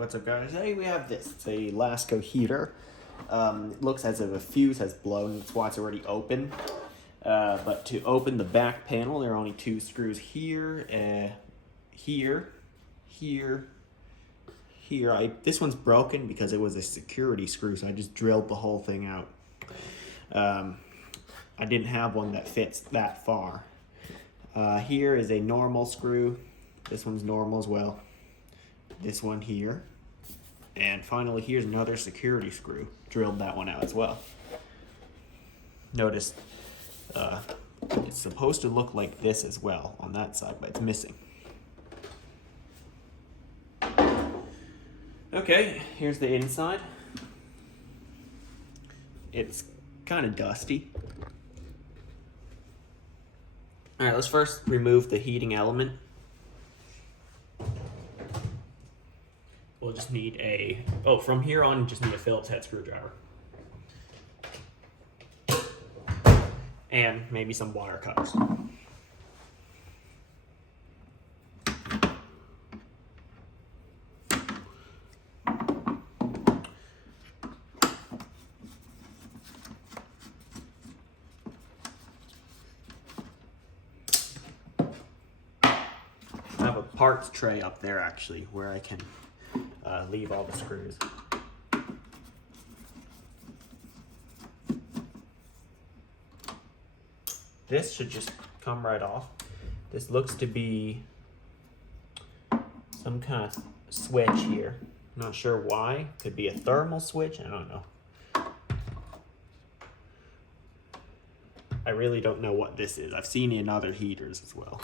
What's up, guys? Hey, we have this. It's a Lasko heater. It looks as if a fuse has blown. That's why it's already open. But to open the back panel, there are only two screws here, here. This one's broken because it was a security screw, so I just drilled the whole thing out. I didn't have one that fits that far. Here is a normal screw. This one's normal as well. This one here. And finally, here's another security screw. Drilled that one out as well. Notice it's supposed to look like this as well on that side, but it's missing. Okay, here's the inside. It's kind of dusty. All right, let's first remove the heating element. We'll just need from here on, just need a Phillips head screwdriver. And maybe some wire cutters. I have a parts tray up there actually where I can leave all the screws. This should just come right off. This looks to be some kind of switch here. I'm not sure why. Could be a thermal switch, I don't know. I really don't know what this is. I've seen it in other heaters as well.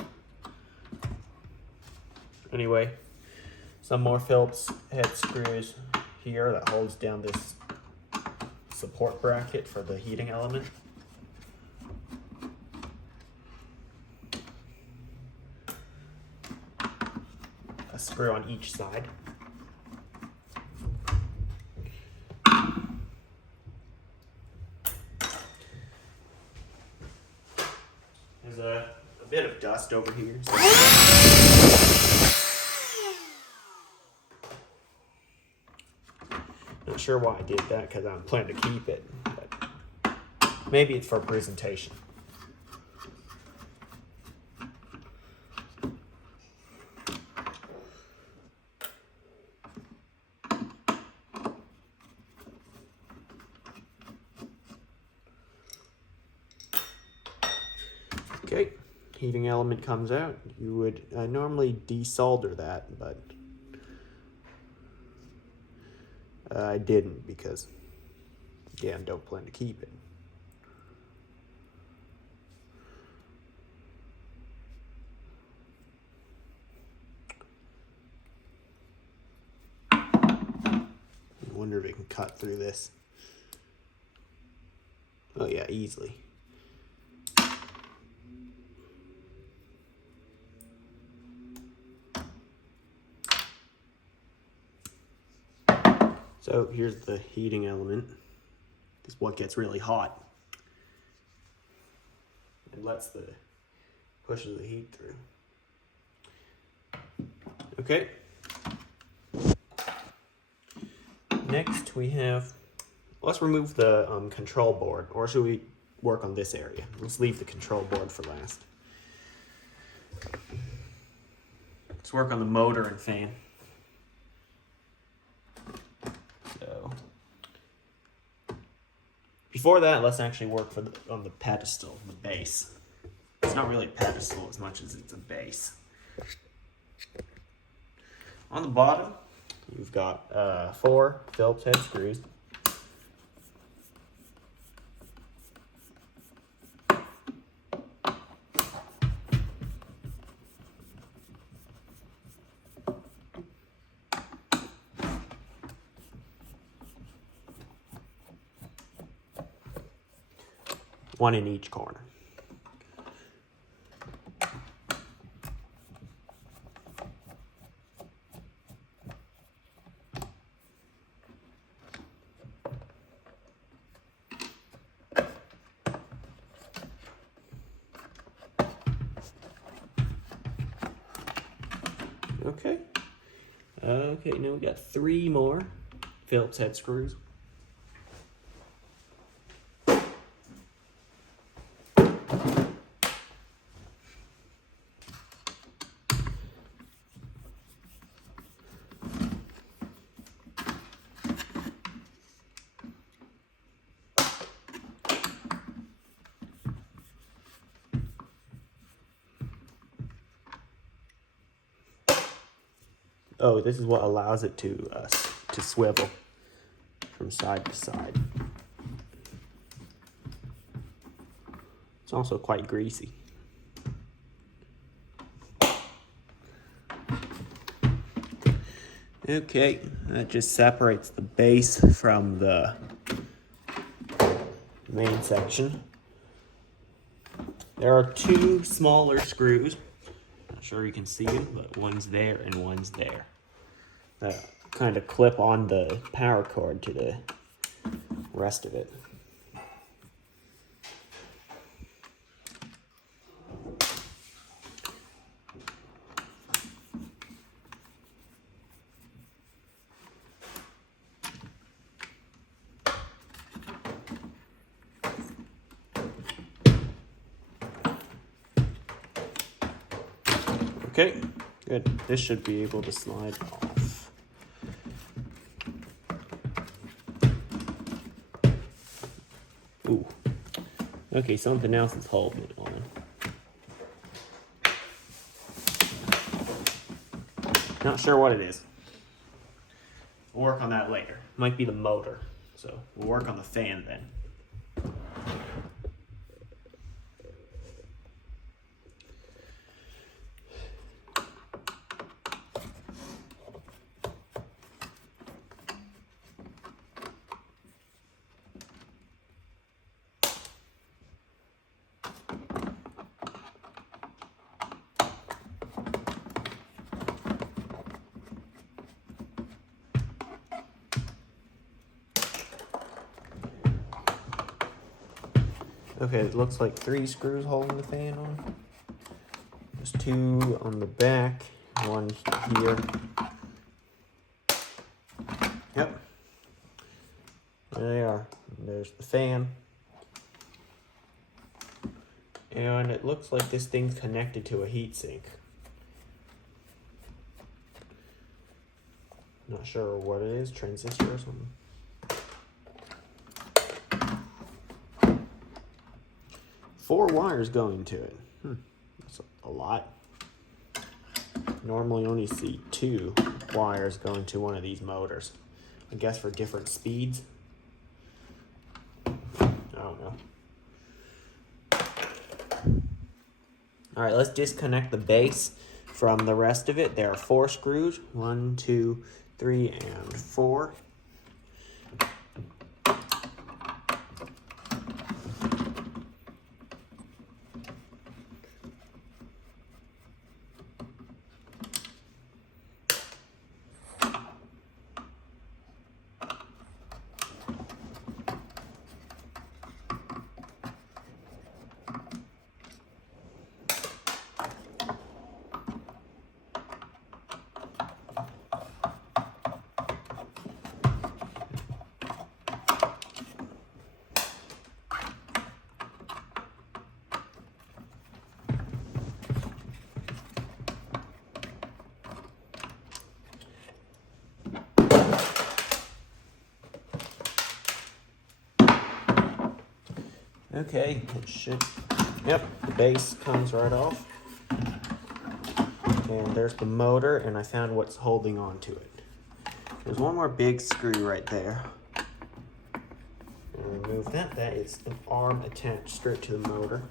Anyway, some more Phillips head screws here that holds down this support bracket for the heating element. A screw on each side. There's a bit of dust over here. Not sure why I did that, because I'm planning to keep it, but maybe it's for presentation. Okay, heating element comes out. You would normally desolder that, but I didn't because, again, don't plan to keep it. I wonder if it can cut through this. Oh yeah, easily. So here's the heating element. This is what gets really hot. It pushes the heat through. Okay. Next we have, let's remove the control board, or should we work on this area? Let's leave the control board for last. Let's work on the motor and fan. Before that, let's actually work on the pedestal, the base. It's not really a pedestal as much as it's a base. On the bottom, you've got 4 Phillips head screws. One in each corner. Okay. Okay, now we got 3 more Phillips head screws. Oh, this is what allows it to swivel from side to side. It's also quite greasy. Okay, that just separates the base from the main section. There are 2 smaller screws. Not sure you can see them, but one's there and one's there. That kind of clip on the power cord to the rest of it. Okay, good. This should be able to slide off. Ooh. Okay, something else is holding it on. Not sure what it is. We'll work on that later. Might be the motor. So we'll work on the fan then. Okay, it looks like 3 screws holding the fan on. There's 2 on the back, 1 here. Yep. There they are. And there's the fan. And it looks like this thing's connected to a heatsink. Not sure what it is, transistor or something. 4 wires going to it. That's a lot. Normally only see 2 wires going to one of these motors. I guess for different speeds. I don't know. Alright, let's disconnect the base from the rest of it. There are 4 screws. 1, 2, 3, and 4. Okay, it should, yep, the base comes right off. And there's the motor, and I found what's holding on to it. There's 1 more big screw right there. And remove that. That is the arm attached straight to the motor.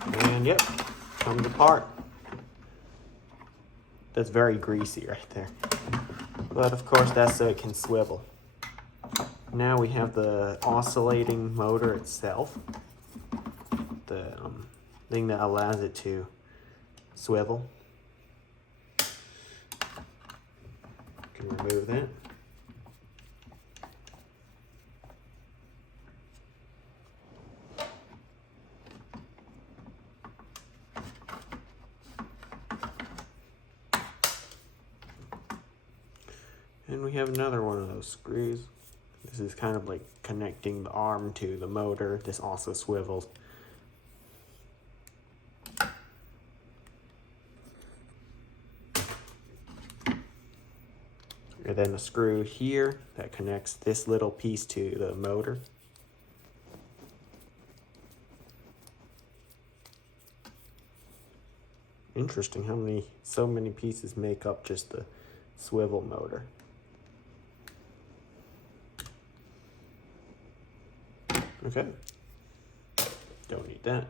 And yep, comes apart. That's very greasy right there. But of course that's so it can swivel. Now we have the oscillating motor itself. The thing that allows it to swivel. Can remove that. And we have another one of those screws. This is kind of like connecting the arm to the motor. This also swivels. And then a screw here that connects this little piece to the motor. Interesting how so many pieces make up just the swivel motor. Okay, don't need that.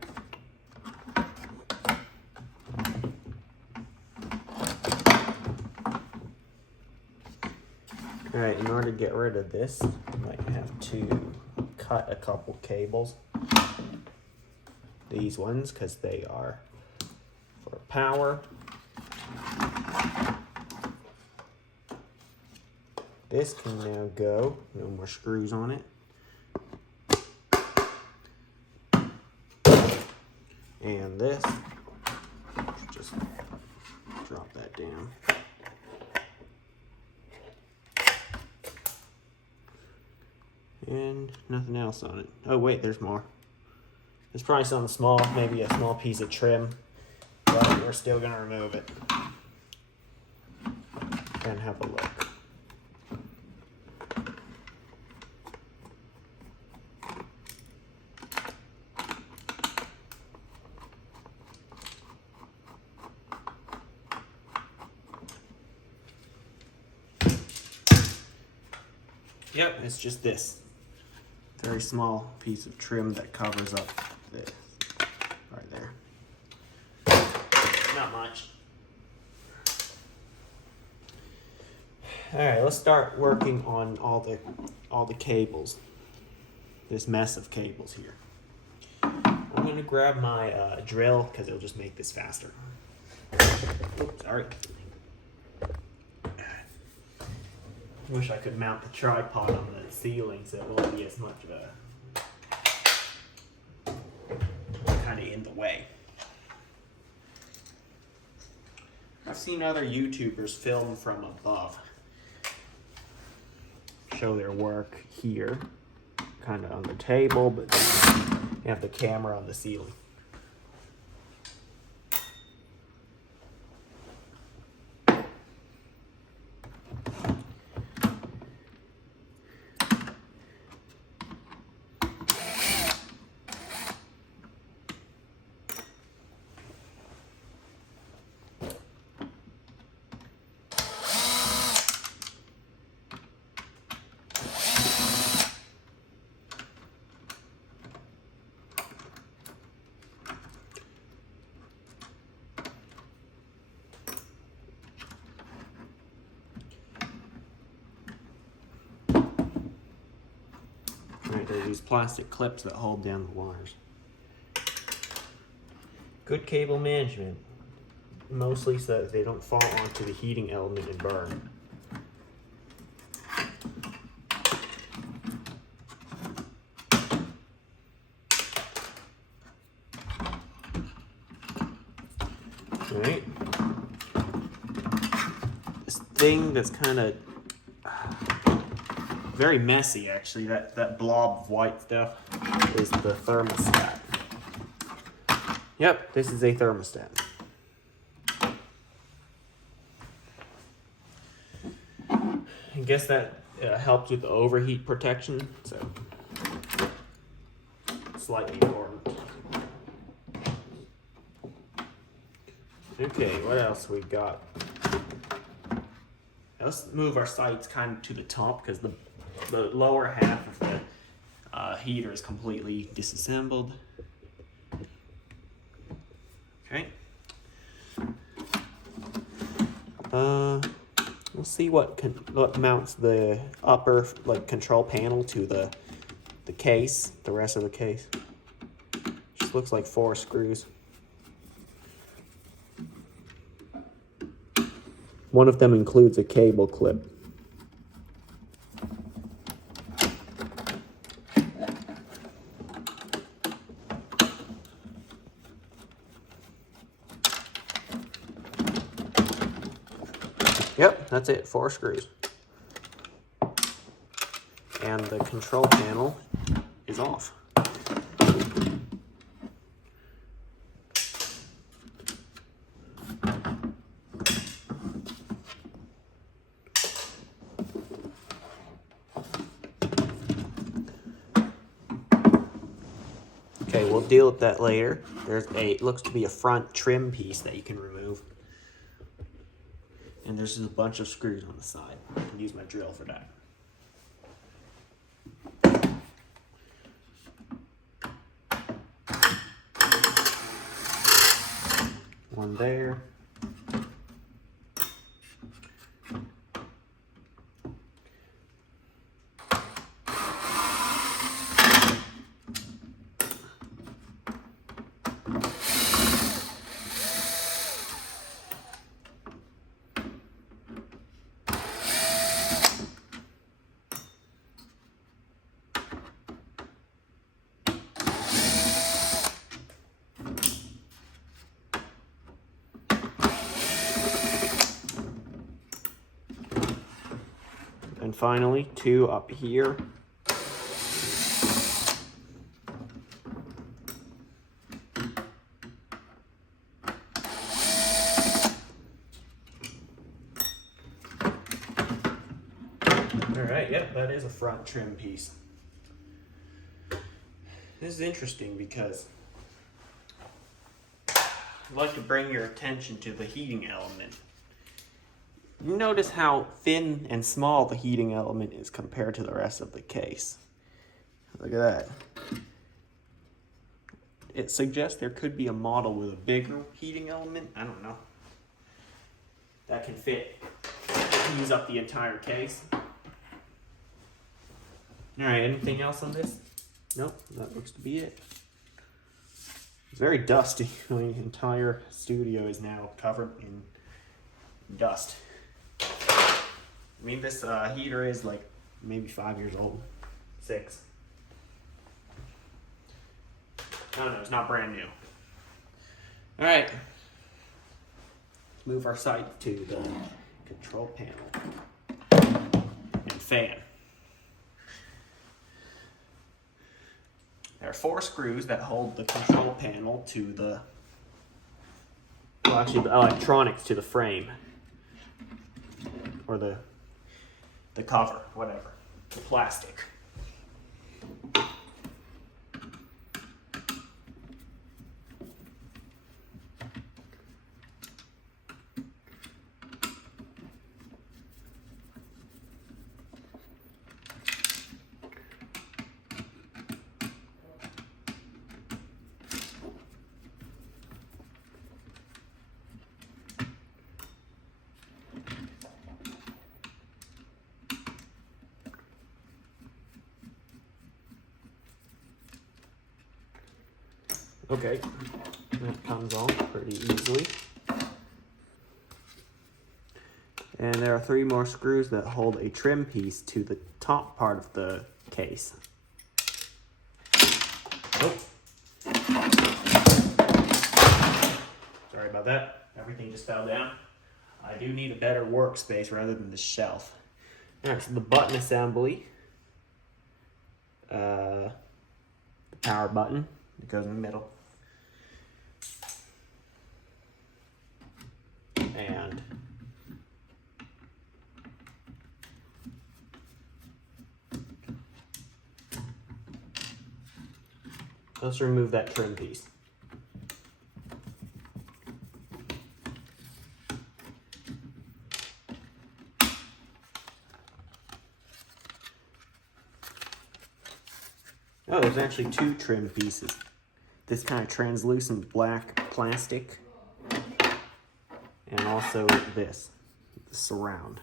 All right, in order to get rid of this, you might have to cut a couple cables. These ones, because they are for power. This can now go, no more screws on it. And this, just drop that down. And nothing else on it. Oh wait, there's more. There's probably something small, maybe a small piece of trim, but we're still gonna remove it and have a look. Yep, it's just this. Very small piece of trim that covers up this right there. Not much. All right, let's start working on all the cables. This mess of cables here. I'm gonna grab my drill because it'll just make this faster. Oops, sorry. Wish I could mount the tripod on the ceiling so it won't be as much of a kind of in the way. I've seen other YouTubers film from above. Show their work here, kind of on the table, but then you have the camera on the ceiling. Right, there are these plastic clips that hold down the wires. Good cable management, mostly so that they don't fall onto the heating element and burn. Right. This thing that's kind of very messy, actually, that blob of white stuff is the thermostat. Yep, this is a thermostat. I guess that helps with the overheat protection, so slightly important. Okay, what else we got? Let's move our sights kind of to the top because the lower half of the heater is completely disassembled. Okay. We'll see what mounts the upper control panel to the case, the rest of the case. Just looks like 4 screws. One of them includes a cable clip. Yep, that's it, 4 screws. and the control panel is off. Okay, we'll deal with that later. It looks to be a front trim piece that you can remove. And there's just a bunch of screws on the side. I can use my drill for that. One there. And finally, two up here. Alright, yep, that is a front trim piece. This is interesting because I'd like to bring your attention to the heating element. You notice how thin and small the heating element is compared to the rest of the case. Look at that. It suggests there could be a model with a bigger heating element. I don't know. That can use up the entire case. Alright, anything else on this? Nope, that looks to be it. It's very dusty. My entire studio is now covered in dust. I mean, this heater is like maybe 5 years old, 6. I don't know, it's not brand new. All right, let's move our sight to the control panel and fan. There are 4 screws that hold the control panel to the, well, actually the electronics to the frame. Or the cover, whatever, the plastic. Okay, that comes on pretty easily. And there are 3 more screws that hold a trim piece to the top part of the case. Oh. Sorry about that. Everything just fell down. I do need a better workspace rather than the shelf. Alright, so the button assembly. The power button. It goes in the middle. And let's remove that trim piece. Oh, there's actually 2 trim pieces. This kind of translucent black plastic. And also this, the surround.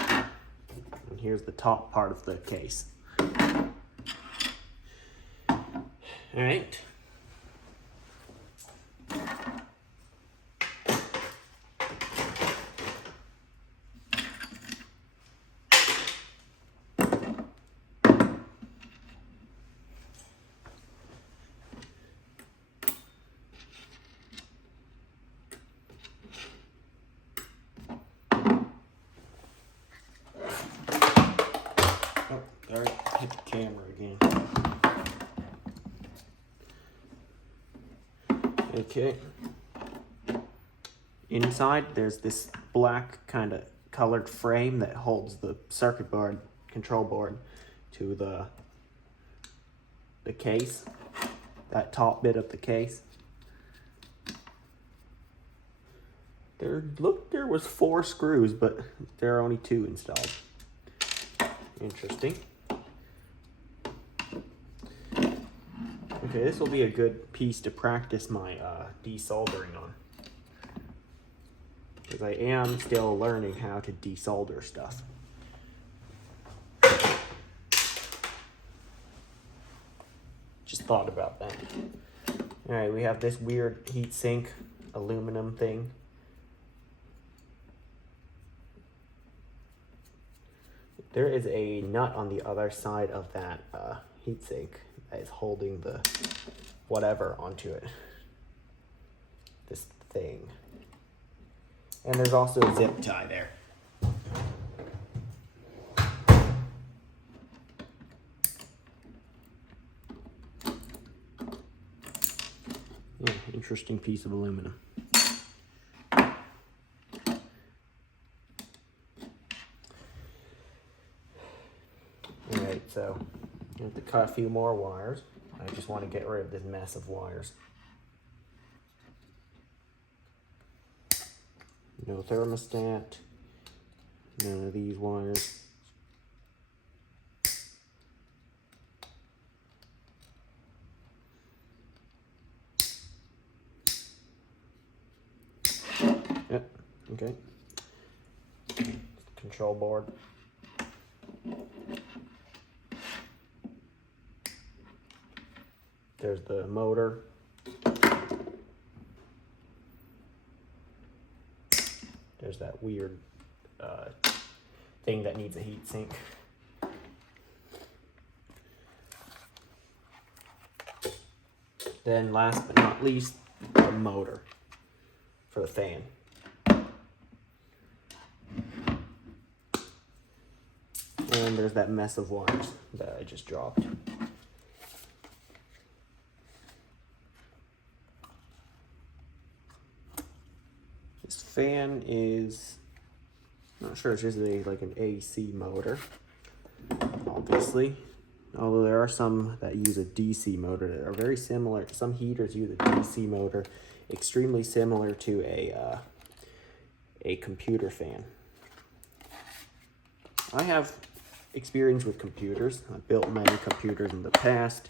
And here's the top part of the case. All right. camera again. Okay. Inside, there's this black kind of colored frame that holds the circuit board, control board, to the case, that top bit of the case. There was 4 screws, but there are only 2 installed. Interesting. Okay, this will be a good piece to practice my desoldering on, because I am still learning how to desolder stuff. Just thought about that. All right, we have this weird heatsink aluminum thing. There is a nut on the other side of that heatsink that is holding the whatever onto it. This thing. And there's also a zip tie there. Yeah, interesting piece of aluminum. Alright, so I have to cut a few more wires. I just want to get rid of this mess of wires. No thermostat, none of these wires. Yep, okay. Control board. There's the motor. There's that weird thing that needs a heat sink. Then last but not least, the motor for the fan. And there's that mess of wires that I just dropped. This fan is, I'm not sure, it's just like an AC motor, obviously. Although there are some that use a DC motor that are very similar. Some heaters use a DC motor, extremely similar to a computer fan. I have experience with computers. I've built many computers in the past,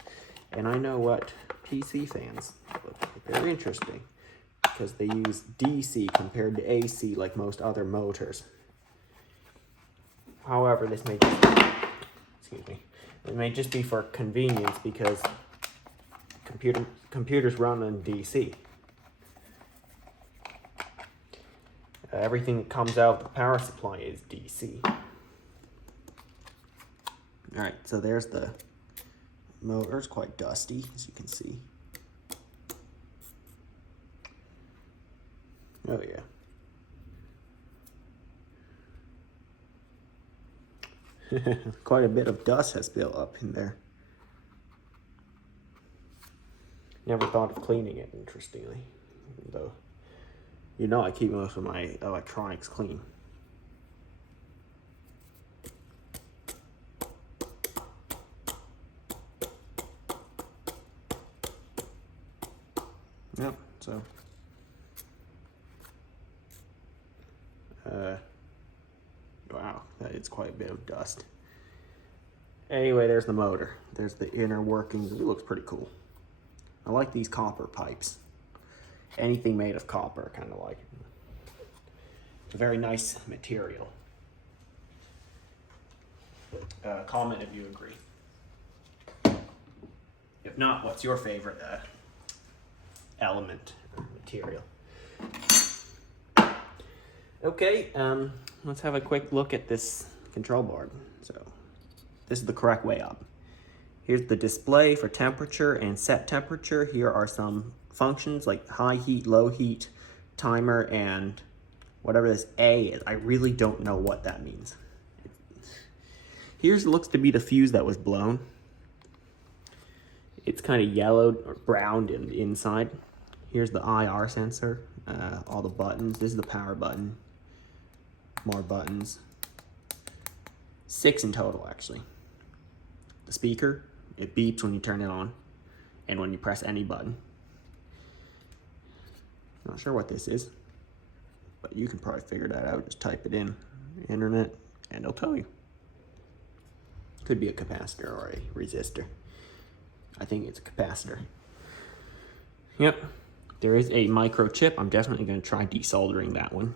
and I know what PC fans look like. They're interesting because they use DC compared to AC like most other motors. However, this may just be, excuse me, it may just be for convenience because computers run on DC. Everything that comes out of the power supply is DC. All right, so there's the motor. It's quite dusty, as you can see. Oh yeah. Quite a bit of dust has built up in there. Never thought of cleaning it, interestingly. Though, you know I keep most of my electronics clean. Yep, so. Wow, that is quite a bit of dust. Anyway, there's the motor. There's the inner workings. It looks pretty cool. I like these copper pipes. Anything made of copper, kind of like. It's a very nice material. Comment if you agree. If not, what's your favorite element or material? Okay, let's have a quick look at this control board. So, this is the correct way up. Here's the display for temperature and set temperature. Here are some functions like high heat, low heat, timer, and whatever this A is. I really don't know what that means. Here's looks to be the fuse that was blown. It's kind of yellowed or browned in the inside. Here's the IR sensor, all the buttons. This is the power button. More buttons. 6 in total, actually. The speaker, it beeps when you turn it on and when you press any button. Not sure what this is, but you can probably figure that out. Just type it in internet and it'll tell you. Could be a capacitor or a resistor. I think it's a capacitor. Yep, there is a microchip. I'm definitely going to try desoldering that one.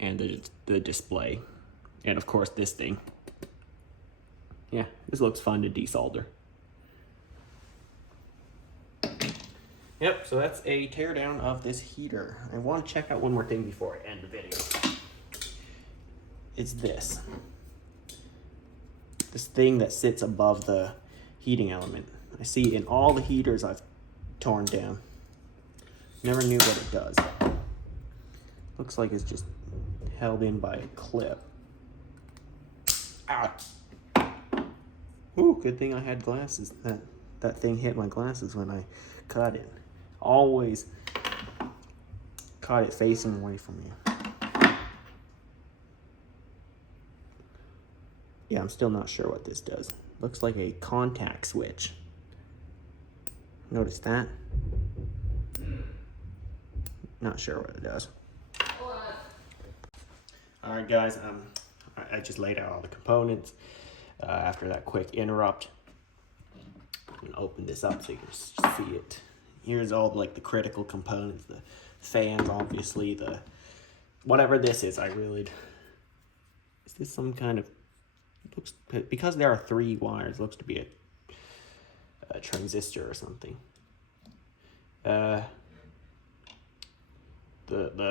And the display. And of course this thing. Yeah, this looks fun to desolder. Yep, so that's a teardown of this heater. I want to check out one more thing before I end the video. It's this. This thing that sits above the heating element. I see in all the heaters I've torn down. Never knew what it does. Looks like it's just held in by a clip. Ah! Ooh, good thing I had glasses. That thing hit my glasses when I cut it. Always caught it facing away from you. Yeah, I'm still not sure what this does. Looks like a contact switch. Notice that? Not sure what it does. Alright guys, I just laid out all the components after that quick interrupt. I'm gonna open this up so you can see it. Here's all like the critical components, the fans, obviously, the whatever this is. Is this some kind of, looks, because there are 3 wires, looks to be a transistor or something. The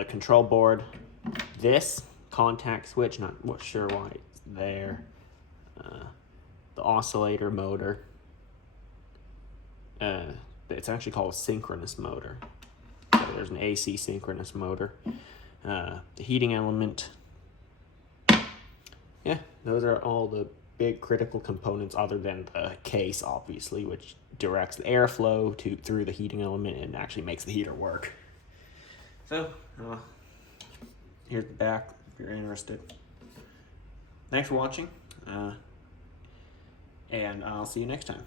control board, this contact switch, not sure why it's there. The oscillator motor. It's actually called a synchronous motor. So there's an AC synchronous motor. The heating element. Yeah, those are all the big critical components other than the case, obviously, which directs the airflow through the heating element and actually makes the heater work. So, here's the back if you're interested. Thanks for watching, and I'll see you next time.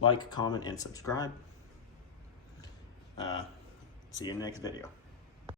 Like, comment, and subscribe. See you in the next video.